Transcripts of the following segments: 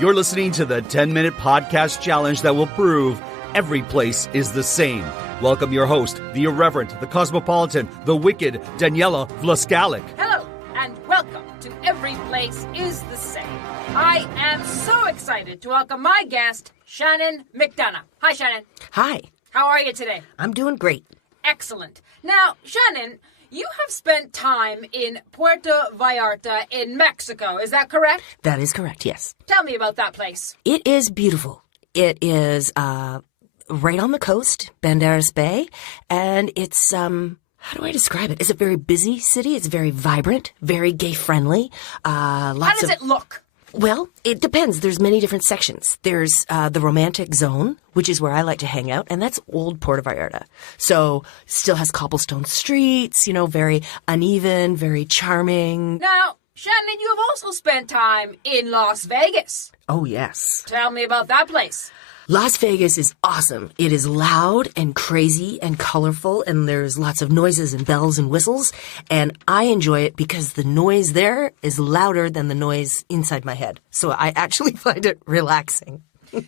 You're listening to the 10-minute podcast challenge that will prove every place is the same. Welcome your host, the irreverent, the cosmopolitan, the wicked, Daniela Vlaskalic. Hello, and welcome to Every Place Is The Same. I am so excited to welcome my guest, Shannon McDonough. Hi, Shannon. Hi. How are you today? I'm doing great. Excellent. Now, Shannon, you have spent time in Puerto Vallarta in Mexico. Is that correct? That is correct, yes. Tell me about that place. It is beautiful. It is right on the coast, Banderas Bay, and it's, how do I describe it? It's a very busy city. It's very vibrant, very gay-friendly. How does it look? Well, it depends. There's many different sections. There's the romantic zone, which is where I like to hang out, and that's old Puerto Vallarta. So still has cobblestone streets, very uneven, very charming. Now, Shannon, you have also spent time in Las Vegas. Oh, yes. Tell me about that place. Las Vegas is awesome. It is loud and crazy and colorful, and there's lots of noises and bells and whistles, and I enjoy it because the noise there is louder than the noise inside my head. So I actually find it relaxing.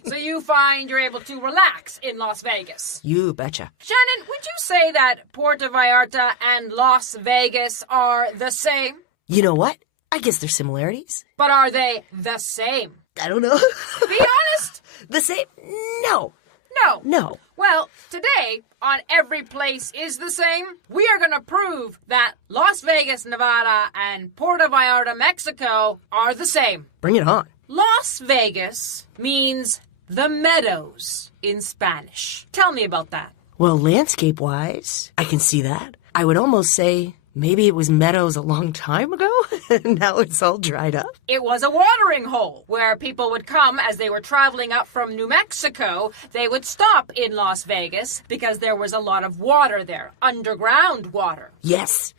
So you find you're able to relax in Las Vegas? You betcha. Shannon, would you say that Puerto Vallarta and Las Vegas are the same? You know what? I guess there's similarities. But are they the same? I don't know. Be honest. The same? No. No. Well, today on Every Place Is The Same, we are going to prove that Las Vegas, Nevada, and Puerto Vallarta, Mexico are the same. Bring it on. Las Vegas means the meadows in Spanish. Tell me about that. Well, landscape-wise, I can see that. I would almost say maybe it was meadows a long time ago, and now it's all dried up. It was a watering hole where people would come as they were traveling up from New Mexico. They would stop in Las Vegas because there was a lot of water there, underground water. Yes,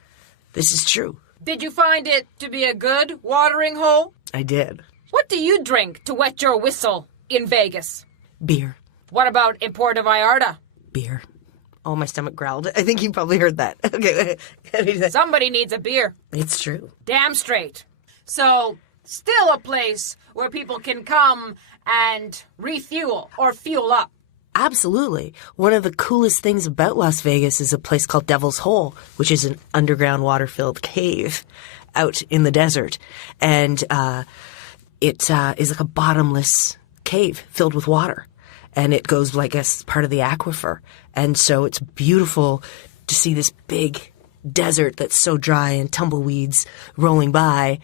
this is true. Did you find it to be a good watering hole? I did. What do you drink to wet your whistle in Vegas? Beer. What about in Puerto Vallarta? Beer. Oh, my stomach growled. I think you probably heard that. Okay. Somebody needs a beer. It's true. Damn straight. So, still a place where people can come and refuel or fuel up. Absolutely. One of the coolest things about Las Vegas is a place called Devil's Hole, which is an underground water-filled cave out in the desert. And it is like a bottomless cave filled with water. And it goes, like, as part of the aquifer. And so it's beautiful to see this big desert that's so dry and tumbleweeds rolling by.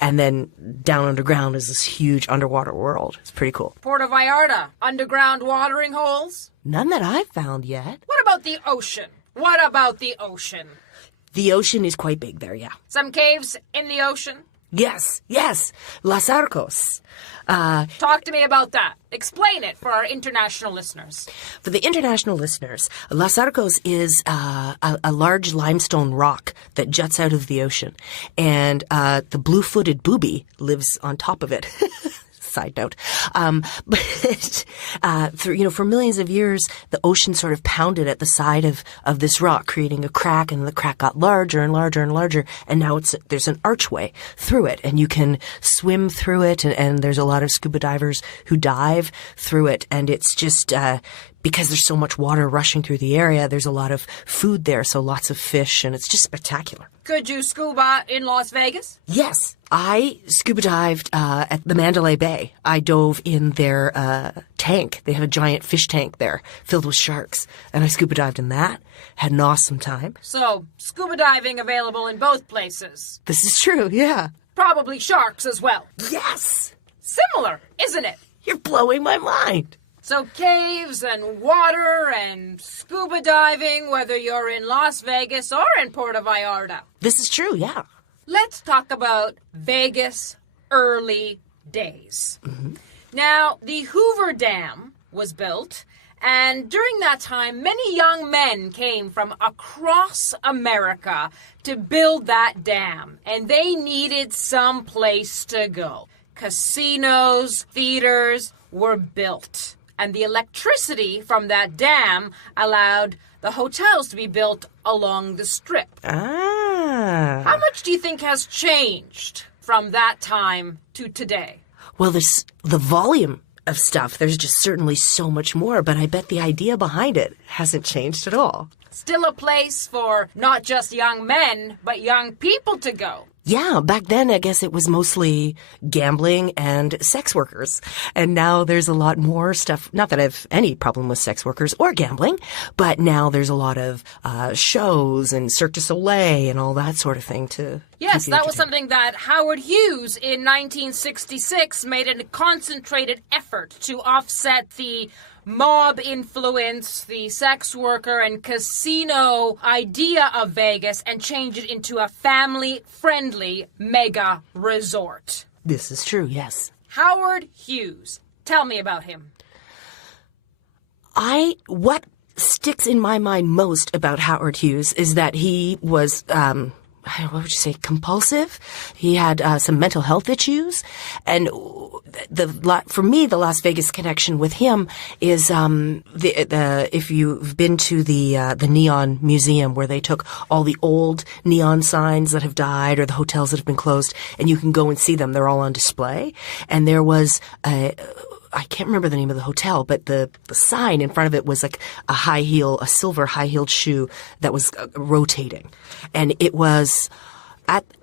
And then down underground is this huge underwater world. It's pretty cool. Puerto Vallarta, underground watering holes? None that I've found yet. What about the ocean? What about the ocean? The ocean is quite big there, yeah. Some caves in the ocean? Yes. Los Arcos. Talk to me about that. Explain it for our international listeners. For the international listeners, Los Arcos is a large limestone rock that juts out of the ocean. And the blue-footed booby lives on top of it. Side note. But for millions of years, the ocean sort of pounded at the side of this rock, creating a crack, and the crack got larger and larger and larger, and now there's an archway through it, and you can swim through it, and there's a lot of scuba divers who dive through it, and it's just because there's so much water rushing through the area, there's a lot of food there, so lots of fish, and it's just spectacular. Could you scuba in Las Vegas? Yes. I scuba dived at the Mandalay Bay. I dove in their tank. They have a giant fish tank there filled with sharks, and I scuba dived in that. Had an awesome time. So, scuba diving available in both places. This is true, yeah. Probably sharks as well. Yes! Similar, isn't it? You're blowing my mind. So caves and water and scuba diving, whether you're in Las Vegas or in Puerto Vallarta. This is true, yeah. Let's talk about Vegas early days. Mm-hmm. Now, the Hoover Dam was built, and during that time, many young men came from across America to build that dam, and they needed some place to go. Casinos, theaters were built. And the electricity from that dam allowed the hotels to be built along the strip. Ah. How much do you think has changed from that time to today? Well, there's the volume of stuff. There's just certainly so much more, but I bet the idea behind it hasn't changed at all. Still a place for not just young men, but young people to go. Yeah, back then I guess it was mostly gambling and sex workers. And now there's a lot more stuff. Not that I have any problem with sex workers or gambling, but now there's a lot of shows and Cirque du Soleil and all that sort of thing to Yes, keep you that was entertained. something that Howard Hughes in 1966 made a concentrated effort to offset the mob influence, the sex worker and casino idea of Vegas and change it into a family-friendly mega resort. This is true, yes. Howard Hughes. Tell me about him. What sticks in my mind most about Howard Hughes is that he was, what would you say, compulsive? He had some mental health issues, and for me, the Las Vegas connection with him is if you've been to the Neon Museum, where they took all the old neon signs that have died or the hotels that have been closed, and you can go and see them. They're all on display, and there was I can't remember the name of the hotel, but the sign in front of it was like a silver high-heeled shoe that was rotating. And it was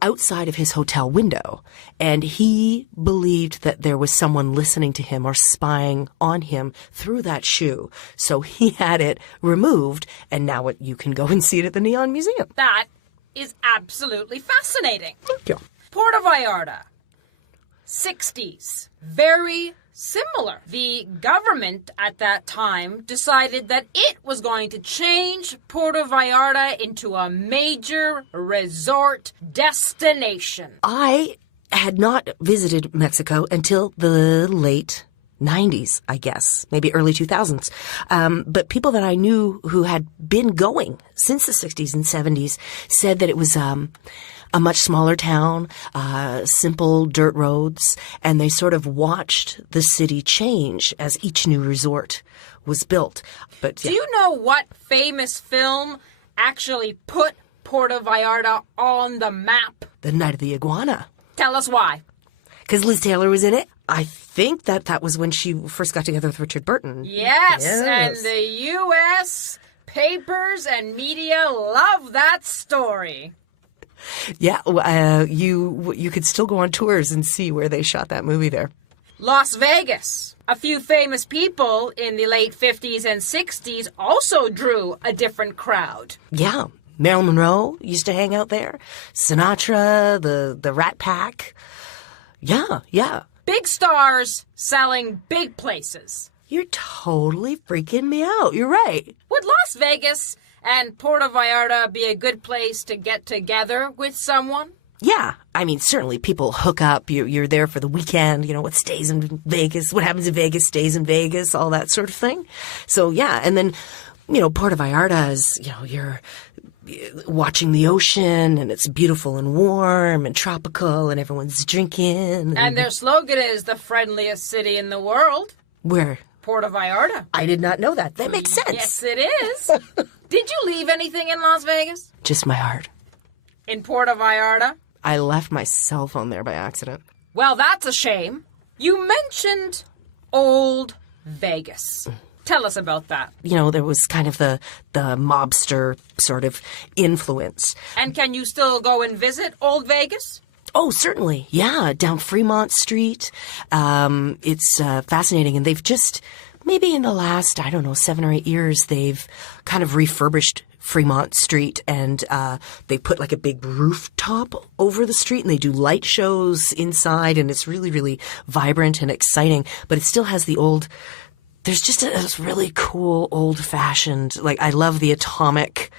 outside of his hotel window. And he believed that there was someone listening to him or spying on him through that shoe. So he had it removed, and now you can go and see it at the Neon Museum. That is absolutely fascinating. Thank you. Puerto Vallarta. 60s. Very similar. The government at that time decided that it was going to change Puerto Vallarta into a major resort destination. I had not visited Mexico until the late 90s, I guess, maybe early 2000s. But people that I knew who had been going since the 60s and 70s said that it was a much smaller town, simple dirt roads, and they sort of watched the city change as each new resort was built. But yeah. Do you know what famous film actually put Puerto Vallarta on the map? The Night of the Iguana. Tell us why. Because Liz Taylor was in it. I think that was when she first got together with Richard Burton. Yes, and the U.S. papers and media love that story. Yeah, you could still go on tours and see where they shot that movie there. Las Vegas. A few famous people in the late 50s and 60s also drew a different crowd. Yeah, Marilyn Monroe used to hang out there. Sinatra, the Rat Pack. Yeah. Big stars selling big places. You're totally freaking me out. You're right. Would Las Vegas and Puerto Vallarta be a good place to get together with someone? Yeah, I mean, certainly people hook up. You're there for the weekend. You know, what stays in Vegas, what happens in Vegas stays in Vegas, all that sort of thing. So, yeah, and then, Puerto Vallarta is, you're watching the ocean, and it's beautiful and warm and tropical, and everyone's drinking. And their slogan is the friendliest city in the world. Where? Puerto Vallarta. I did not know that. That makes sense. Yes, it is. Did you leave anything in Las Vegas? Just my heart. In Puerto Vallarta? I left my cell phone there by accident. Well, that's a shame. You mentioned Old Vegas. Tell us about that. There was kind of the mobster sort of influence. And can you still go and visit Old Vegas? Oh, certainly. Yeah, down Fremont Street. It's fascinating. And they've just, maybe in the last, 7 or 8 years, they've kind of refurbished Fremont Street, and they put like a big rooftop over the street, and they do light shows inside, and it's really, really vibrant and exciting. But it still has the old... There's just a really cool old-fashioned... I love the atomic...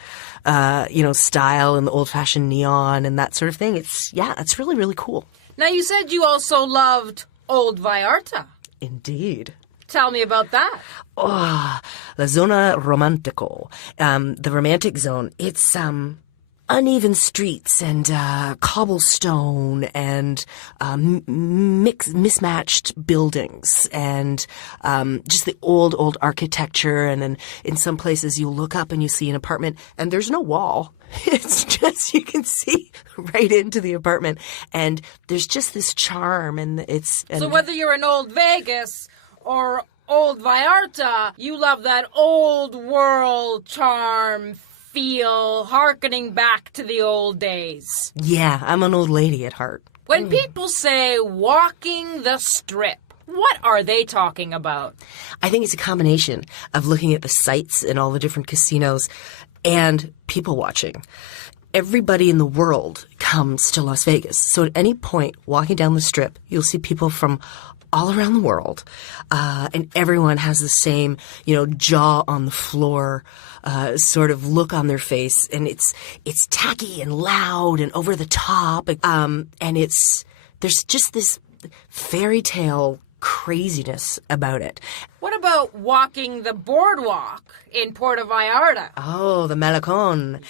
style and the old-fashioned neon and that sort of thing. It's really, really cool. Now, you said you also loved Old Vallarta. Indeed. Tell me about that. Oh, La Zona Romantico, the romantic zone. It's uneven streets and cobblestone and mismatched buildings and just the old architecture. And then in some places you look up and you see an apartment and there's no wall. It's just, you can see right into the apartment, and there's just this charm, and So whether you're in old Vegas or old Vallarta, you love that old world charm, feel, hearkening back to the old days. Yeah, I'm an old lady at heart. When people say walking the strip, what are they talking about? I think it's a combination of looking at the sights in all the different casinos and people watching. Everybody in the world comes to Las Vegas. So at any point, walking down the strip, you'll see people from all around the world. And everyone has the same, jaw on the floor, sort of look on their face. And it's tacky and loud and over the top. And there's just this fairy tale craziness about it. What about walking the boardwalk in Puerto Vallarta? Oh, the Malecón.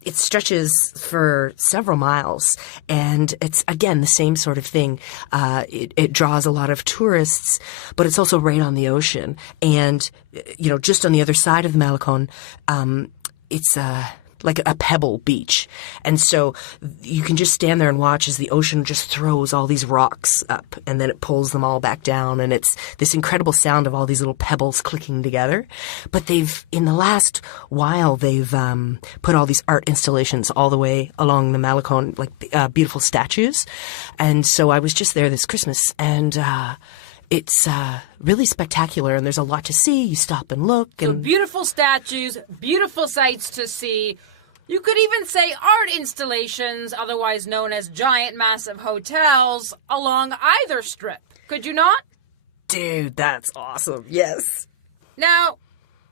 It stretches for several miles, and it's, again, the same sort of thing. It draws a lot of tourists, but it's also right on the ocean. And, just on the other side of the Malecón, it's like a pebble beach. And so you can just stand there and watch as the ocean just throws all these rocks up, and then it pulls them all back down. And it's this incredible sound of all these little pebbles clicking together. But in the last while, they've put all these art installations all the way along the Malecón, like beautiful statues. And so I was just there this Christmas, and it's really spectacular, and there's a lot to see. You stop and look. So beautiful statues, beautiful sights to see. You could even say art installations, otherwise known as giant, massive hotels, along either strip. Could you not? Dude, that's awesome. Yes. Now,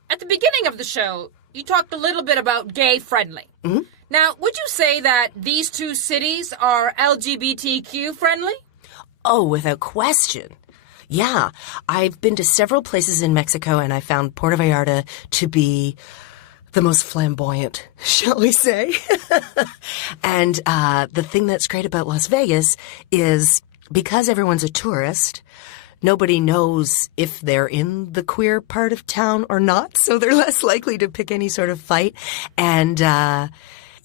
at the beginning of the show, you talked a little bit about gay-friendly. Mm-hmm. Now, would you say that these two cities are LGBTQ-friendly? Oh, without question. Yeah, I've been to several places in Mexico, and I found Puerto Vallarta to be the most flamboyant, shall we say. And the thing that's great about Las Vegas is because everyone's a tourist, nobody knows if they're in the queer part of town or not, so they're less likely to pick any sort of fight. And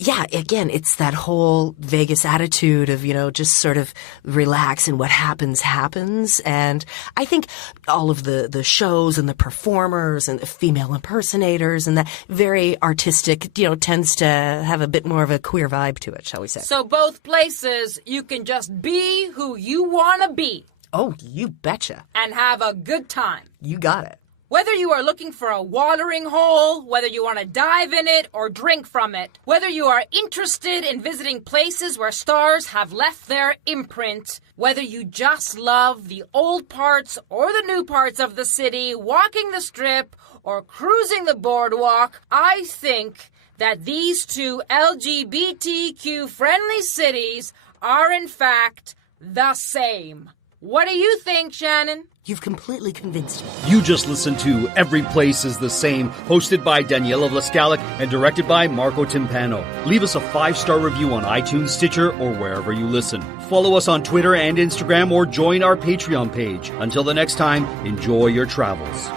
yeah, again, it's that whole Vegas attitude of, just sort of relax and what happens, happens. And I think all of the shows and the performers and the female impersonators and that very artistic, tends to have a bit more of a queer vibe to it, shall we say. So both places, you can just be who you want to be. Oh, you betcha. And have a good time. You got it. Whether you are looking for a watering hole, whether you want to dive in it or drink from it, whether you are interested in visiting places where stars have left their imprint, whether you just love the old parts or the new parts of the city, walking the strip or cruising the boardwalk, I think that these two LGBTQ-friendly cities are in fact the same. What do you think, Shannon? You've completely convinced me. You just listened to Every Place Is The Same, hosted by Daniela Vlaskalic and directed by Marco Timpano. Leave us a 5-star review on iTunes, Stitcher, or wherever you listen. Follow us on Twitter and Instagram or join our Patreon page. Until the next time, enjoy your travels.